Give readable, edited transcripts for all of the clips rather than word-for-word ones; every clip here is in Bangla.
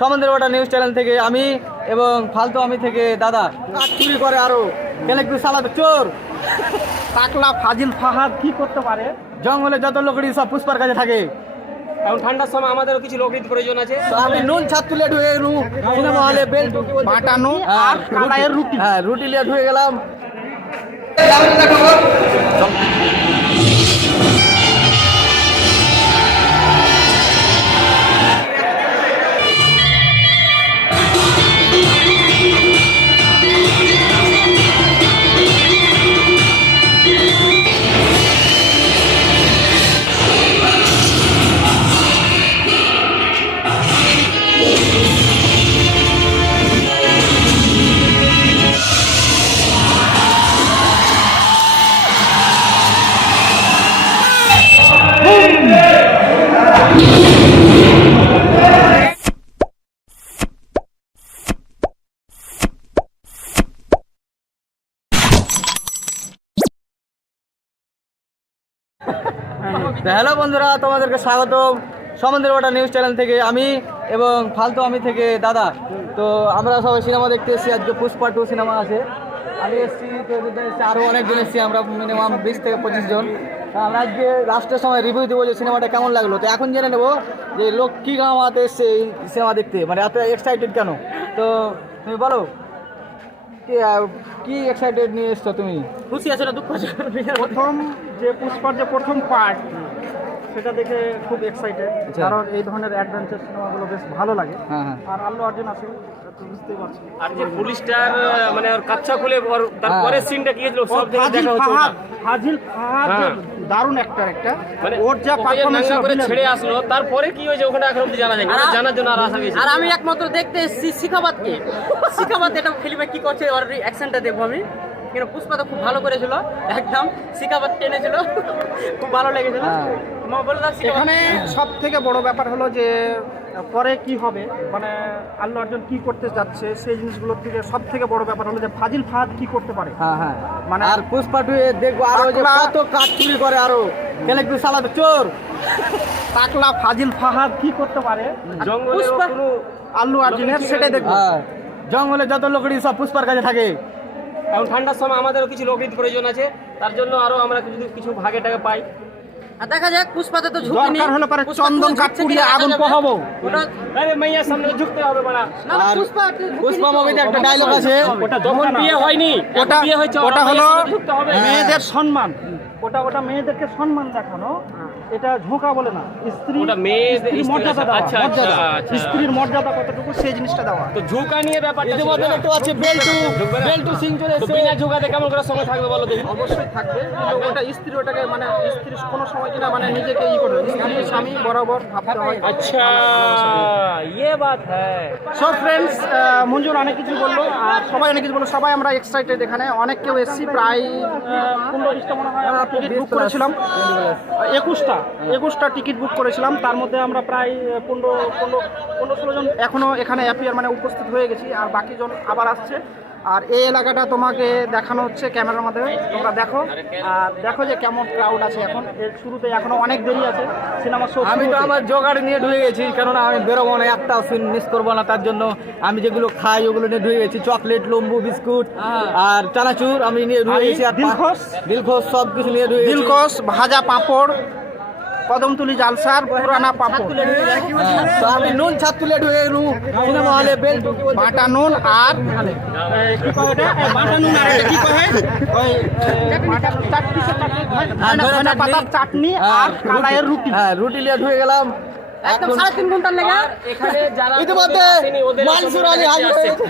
সমুদ্রের ওটা নিউজ চ্যানেল থেকে আমি এবং ফালতু আমি থেকে দাদা কাঠ চুরি করে আরো কেন একটু সালাবে চোর টাকলা ফাজিল ফাহাদ কি করতে পারে? জঙ্গলে যত লোকড়ি সব পুষ্পার কাছে থাকে। এখন ঠান্ডার সময় আমাদেরও কিছু লোকের প্রয়োজন আছে। তো আমি নুন ছাদ তুলে ঢুকে গেলু সিনেমা হলে বেল্ট বাটানো আর কালাইয়ের রুটি। হ্যাঁ রুটি নিয়ে ঢুকে গেলাম। হ্যালো বন্ধুরা, তোমাদেরকে স্বাগতম সমুদ্রের ওটা নিউজ চ্যানেল থেকে আমি এবং ফালতু আমি থেকে দাদা। তো আমরা সবাই সিনেমা দেখতে এসেছি, আজকে পুষ্পা 2 সিনেমা আছে। আমি এসেছি, আরও অনেকজন এসেছি, আমরা মিনিমাম 20 থেকে 25 জন। আমরা আজকে লাস্টের সময় রিভিউ দেবো যে সিনেমাটা কেমন লাগলো। তো এখন জেনে নেবো যে লোক কী গাঁওয়াতে এসছে এই সিনেমা দেখতে, মানে এত এক্সাইটেড কেন। তো তুমি বলো কি এক্সাইটেড নিয়ে এসছো তুমি? খুশি আছে না দুঃখ আছে? প্রথম যে পুষ্পার যে প্রথম পার্ট সেটা দেখে খুব এক্সাইটেড, কারণ এই ধরনের অ্যাডভেঞ্চার সিনেমাগুলো বেশ ভালো লাগে। হ্যাঁ আর আল্লু অর্জুন আছে, তো বুঝতেই পারছি। আর যে পুলিশটার মানে ওর কাচ্চা খুলে তারপরে সিনটা কি হয়েছিল সব থেকে দেখা হচ্ছে ওটা। ফাজিল ফাহাদ হ্যাঁ। দারুণ একটা মানে ওর যা পারফরম্যান্স করে ছেড়ে আসলো, তারপরে কি হয়েছে ওখানে এখন অব্দি জানা যায় না। ওটা জানার জন্য আর আশা গেছে। আর আমি একমাত্র দেখতে এসেছি শিখাবাদকে। শিখাবাদ এটা ফিল্মে কি করছে ওর অ্যাকশনটা দেখবো আমি। কিন্তু পুষ্পা তো খুব ভালো করেছিল, একদম শিখাবাদ টেনেছিল, খুব ভালো লেগেছিল। বলে দাও এখানে সব থেকে বড় ব্যাপার হলো যে পরে কি হবে, মানে আল্লু অর্জুন কি করতে যাচ্ছে সেই জিনিসগুলোর থেকে সব থেকে বড় ব্যাপার হলো যে ফাজিল ফাহাদ কি করতে পারে। হ্যাঁ মানে আর পুষ্পা 2 দেখবো আরো যে কত কাঠ চুরি করে আরো কেন একটু সালাবে চোর টাকলা ফাজিল ফাহাদ কি করতে পারে জঙ্গলে কোনো আল্লু অর্জুনের, সেটাই দেখবো। হ্যাঁ জঙ্গলে যত লোকড়ি সব পুষ্পার কাছে থাকে। এখন ঠান্ডার সময় আমাদেরও কিছু লোকের প্রয়োজন আছে, তার জন্য আরো আমরা যদি কিছু ভাগে টাকা পাই। আর দেখা যাক পুষ্পাতে তো ঝুঁকি নেই। দরকার হলে পরে পুষ্পা চন্দন কাঠ ঝুঁকছে পুড়িয়ে কিনা আগুন দেখা যাবে। পোহাবো। ওটা আরে মাইয়ার সামনে ঝুঁকতে হবে বাড়া। না না আর পুষ্পা মুভিতে একটা ডায়লগ আছে, ওটা যখন বিয়ে হয়নি, ওটা বিয়ে হয়েছে, ওটা হলো ঝুঁকতে হবে। মেয়েদের সম্মান, ওটা মেয়েদেরকে সম্মান দেখানো, এটা ঝোঁকা বলে না। স্ত্রী ওটা মেয়েদের স্ত্রীর মর্যাদা দেওয়া, আচ্ছা, আচ্ছা, মর্যাদা। আচ্ছা। স্ত্রীর মর্যাদা কতটুকু সেই জিনিসটা দেওয়া। তো ঝুঁকা নিয়ে ব্যাপারটা ছিল ইতিমধ্যে না? দেখতে পাচ্ছি বেল্টু সিং চলে তো এসেছে। বিনা ঝুঁকাতে কেমন করে সময় থাকবে বলো দেখি? অবশ্যই থাকবে, কিন্তু ওটা স্ত্রী, ওটাকে মানে স্ত্রী কোনো সময় কিনা মানে নিজেকে করবে, স্ত্রী স্বামী বরাবর ভাবতে হয়। আচ্ছা ये बात है। সো ফ্রেন্ডস, মঞ্জুর অনেক কিছু বললো আর সবাই অনেক কিছু বললো, সবাই আমরা এক্সাইটেড। এখানে অনেক কেউ এসেছি, প্রায় 15-20টা মনে হয় আমরা টিকিট বুক করেছিলাম। 21টা টিকিট বুক করেছিলাম, তার মধ্যে আমরা প্রায় 15-16 জন এখনও এখানে অ্যাপিয়ার মানে উপস্থিত হয়ে গেছি, আর বাকি জন আবার আসছে। আর এই এলাকাটা তোমাকে দেখানো হচ্ছে ক্যামেরার মাধ্যমে, তোমরা দেখো আর দেখো যে কেমন ক্রাউড আছে। এখন এর শুরুতে এখনো অনেক দেরি আছে সিনেমা শো। আমি তো আমার জোগাড় নিয়ে ঢুকে গেছি, কেননা আমি বেরোবো না, একটা সিন মিস করবো না। তার জন্য আমি যেগুলো খাই ওগুলো নিয়ে ঢুকে গেছি, চকলেট, লম্বু, বিস্কুট আর চানাচুর আমি নিয়ে ঢুকে গেছি। আর দিলখোশ সব কিছু নিয়ে ঢুকে গেছি। দিলকস, ভাজা পাঁপড়, কদমতলি জালসার, পুরানা পাঁপড়, তো আমি নুন ছাদ তুলে ঢুকে গেলু সিনেমা হলে বেল্ট বাটা নুন আর কি কয় ওটা? বাটা নুন আর এটা কি কয়? ওই বাটা নুন, চাটনি, ধনে পাতার চাটনি আর কালাইয়ের রুটি। হ্যাঁ রুটি নিয়ে ঢুকে গেলাম। একদম 3.5 ঘন্টার লেগে। এখানে যারা ইতিমধ্যে আসেনি, ওদের মানসুর আলী হাজির হয়ে গেছে।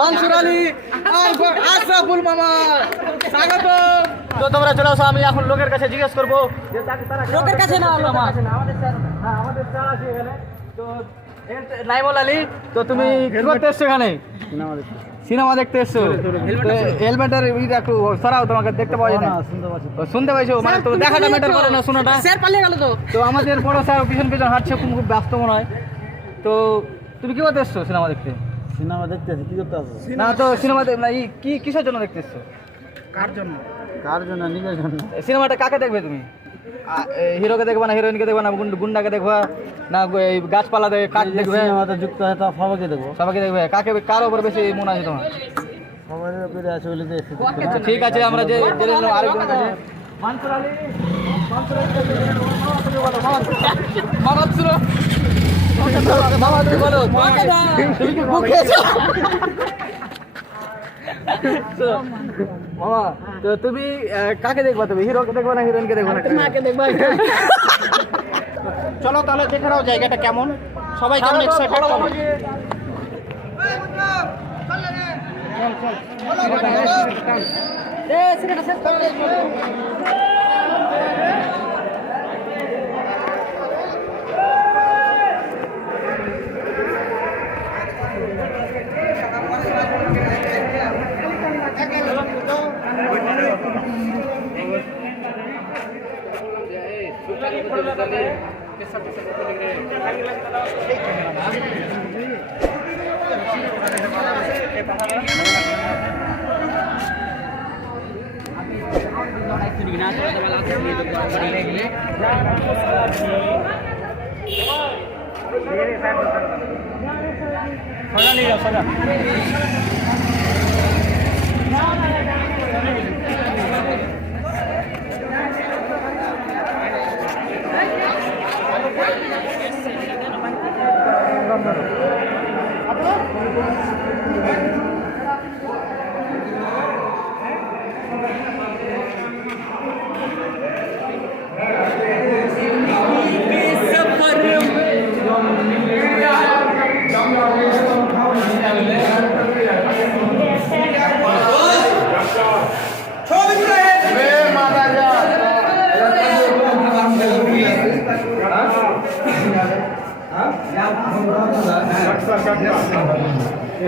মানসুর আলী আর আশরাফুল মামা স্বাগত। তো তোমরা চলে আসো, আমি এখন লোকের কাছে জিজ্ঞেস করবো যে তারা লোকের কাছে না আল্লাহ মা। আমাদের স্যার আছে এখানে। তো নাইমুল আলী, তো তুমি কি করতে এসছো এখানে? সিনেমা দেখতে এসছো? হেলমেটের একটু সরাও, তোমাকে দেখতে পাওয়া যায় না। শুনতে পাইছো? মানে তো দেখাটা ম্যাটার করে না, শোনাটা। স্যার পালিয়ে গেল তো। তো আমাদের বড় স্যার পিছন পিছন হাঁটছে, খুব ব্যস্ত মনে হয়। তো তুমি কি করতে এসছো সিনেমা দেখতে? সিনেমা দেখতে কি করতে আসো? না তো সিনেমা কিসের জন্য দেখতে এসছো? কার জন্য? কার জন্য? নিজের জন্য। সিনেমাটা কাকে দেখবে তুমি? হিরোকে দেখবা না হিরোইনকে দেখবা না গুন্ডাকে দেখবা না এই গাছপালা দেখে কাঠ দেখবে যুক্ত হয় তো সবাইকে দেবো সবাইকে দেখবে কাকে কার উপর বেশি মনে আছে তোমার সবার উপরে আছে বলে যে ঠিক আছে আমরা যে জেনে নিলাম আরেকজন কাছে মানসুর আলী মামা তুমি বলো তুমি কি বুক খেয়েছো মামা তো তুমি কাকে দেখবা তুমি হিরোকে দেখবা না হিরোইনকে দেখবা না মাকে দেখবা চলো তাহলে দেখে নাও জায়গাটা কেমন সবাই কেমন এক্সাইটেড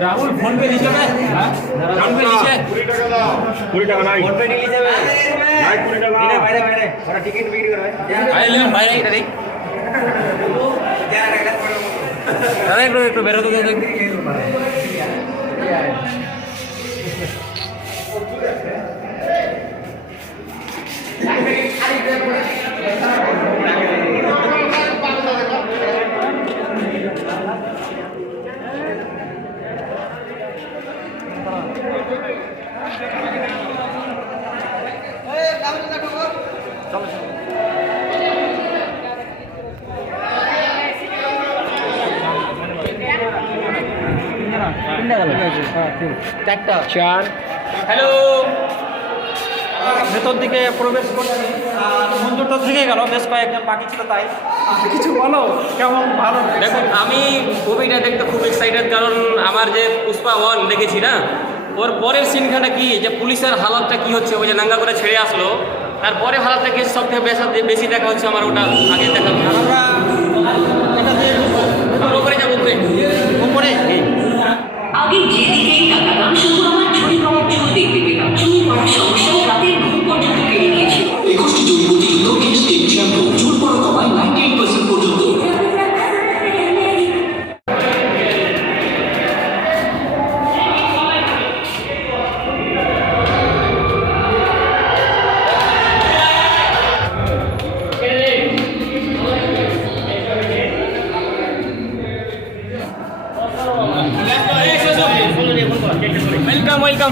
রাহুল ফোন পে নিচে ফোন পে নিচে 20 টাকা নাই ফোন পে নিচে যাবে নাই 20 টাকা বাইরে বাইরে বাইরে ওরা টিকিট বিক্রি করে বাইরে লেন বাইরে এটা দেখ আরে একটু বেরো তো দেখ হ্যালো ভেতর দিকে প্রবেশ করছি আর মঞ্জুরটা থেকে গেল বেশ কয়েকজন বাকি ছিল তাই কিছু বলো কেমন ভালো দেখুন আমি মুভিটা দেখতে খুব এক্সাইটেড কারণ আমার যে পুষ্পা 1 দেখেছি না ওর পরের সিনখানটা কি যে পুলিশের হালতটা কি হচ্ছে ওই যে নাঙ্গা করে ছেড়ে আসলো তারপরে হালতটা কি সব থেকে বেশি দেখা হচ্ছে আমার ওটা আগে দেখা আমরা এটা দিয়ে উপরে যাবো উপরে আগে যেদিকেই তাকাতাম শুধু আমার চুরি করার জন্য দেখতে পেলাম চুরি করার সমস্যা রাতের ঘুম পর্যন্ত কেড়ে নিয়েছিল 21টি চুরি প্রতিহত ইনস্টেন্ট শ্যাম্পু চুল পড়া কমায় 98% পর্যন্ত ওয়েলকাম ওয়েলকাম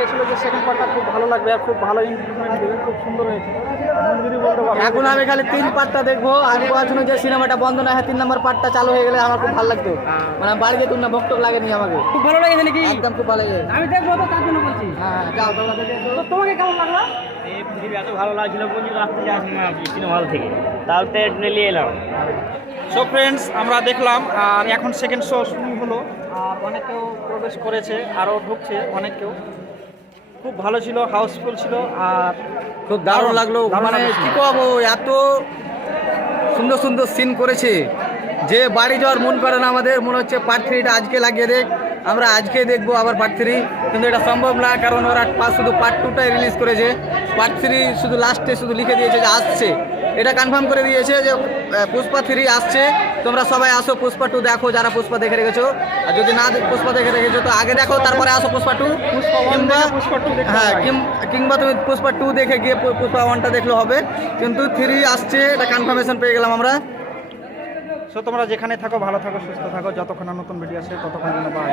লেগেছিল যে সেকেন্ড পার্টটা খুব ভালো লাগবে আর খুব ভালো ইমপ্রুভমেন্ট দেবে, খুব সুন্দর হয়েছে। এখন যদি বলতে পারো এখন আমি খালি 3 পার্টটা দেখবো। আমি পড়াশোনা যে সিনেমাটা বন্ধ না হয় 3 নম্বর পার্টটা চালু হয়ে গেলে আমার খুব ভালো লাগতো। মানে বাড়ি যেতুম না, বকটক লাগেনি আমাকে, খুব ভালো লেগেছে নাকি? একদম খুব ভালো লাগে। আমি দেখবো তো তার জন্য বলছি। হ্যাঁ যাও তোমরা দেখে এসো। তো তোমাকে কেমন লাগলো? এই পৃথিবী এত ভালো লাগছিল বলছি রাত্রে যাস না সিনেমা হল থেকে, তাও তো নিয়ে এলাম। সো ফ্রেন্ডস, আমরা দেখলাম আর এখন সেকেন্ড শো শুরু হলো আর অনেকেও প্রবেশ করেছে, আরও ঢুকছে অনেকেও। খুব ভালো ছিল, হাউসফুল ছিল আর খুব দারুণ লাগলো। দারুণ মানে লাগলো। কি করবো, এত সুন্দর সুন্দর সিন করেছে যে বাড়ি যাওয়ার মন করে না আমাদের। মনে হচ্ছে পার্ট 3টা আজকে লাগিয়ে দেখ, আমরা আজকে দেখবো আবার পার্ট 3, কিন্তু এটা সম্ভব না, কারণ ওরা শুধু পার্ট 2টাই রিলিজ করেছে। পার্ট 3 শুধু লাস্টে শুধু লিখে দিয়েছে যে আসছে, এটা কনফার্ম করে দিয়েছে যে পুষ্পা 3 আসছে। তোমরা সবাই আসো, পুষ্পা 2 দেখো যারা পুষ্পা দেখে রেখেছো, আর যদি না পুষ্পা দেখে রেখেছো তো আগে দেখো, তারপরে আসো পুষ্পা 2, কিংবা পুষ্পা 2 দেখতে হ্যাঁ হবে। কিংবা তুমি পুষ্পা 2 দেখে গিয়ে পুষ্পা 1টা দেখলে হবে, কিন্তু 3 আসছে এটা কনফার্মেশন পেয়ে গেলাম আমরা। সো তোমরা যেখানে থাকো ভালো থাকো, সুস্থ থাকো, যতক্ষণ না নতুন ভিডিও আসে ততক্ষণ বাই।